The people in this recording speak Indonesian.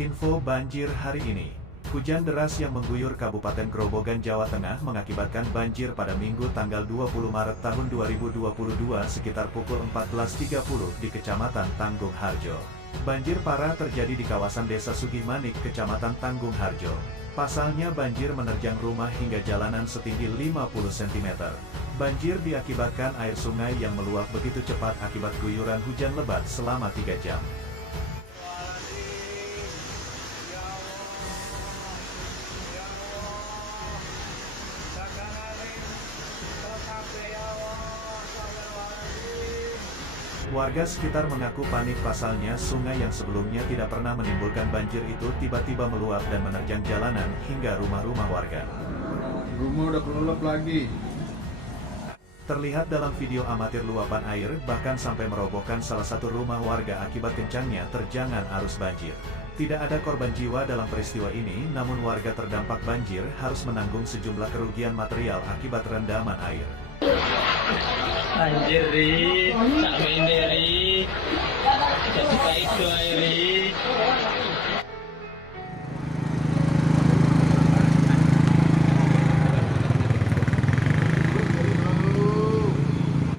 Info banjir hari ini. Hujan deras yang mengguyur Kabupaten Grobogan, Jawa Tengah mengakibatkan banjir pada Minggu tanggal 20 Maret tahun 2022 sekitar pukul 14.30 di Kecamatan Tanggung Harjo. Banjir parah terjadi di kawasan Desa Sugimanik, Kecamatan Tanggung Harjo. Pasalnya banjir menerjang rumah hingga jalanan setinggi 50 cm. Banjir diakibatkan air sungai yang meluap begitu cepat akibat guyuran hujan lebat selama 3 jam. Warga sekitar mengaku panik pasalnya sungai yang sebelumnya tidak pernah menimbulkan banjir itu tiba-tiba meluap dan menerjang jalanan hingga rumah-rumah warga. Rumah udah kelelep lagi. Terlihat dalam video amatir luapan air bahkan sampai merobohkan salah satu rumah warga akibat kencangnya terjangan arus banjir. Tidak ada korban jiwa dalam peristiwa ini, namun warga terdampak banjir harus menanggung sejumlah kerugian material akibat rendaman air. Anjir, sama ini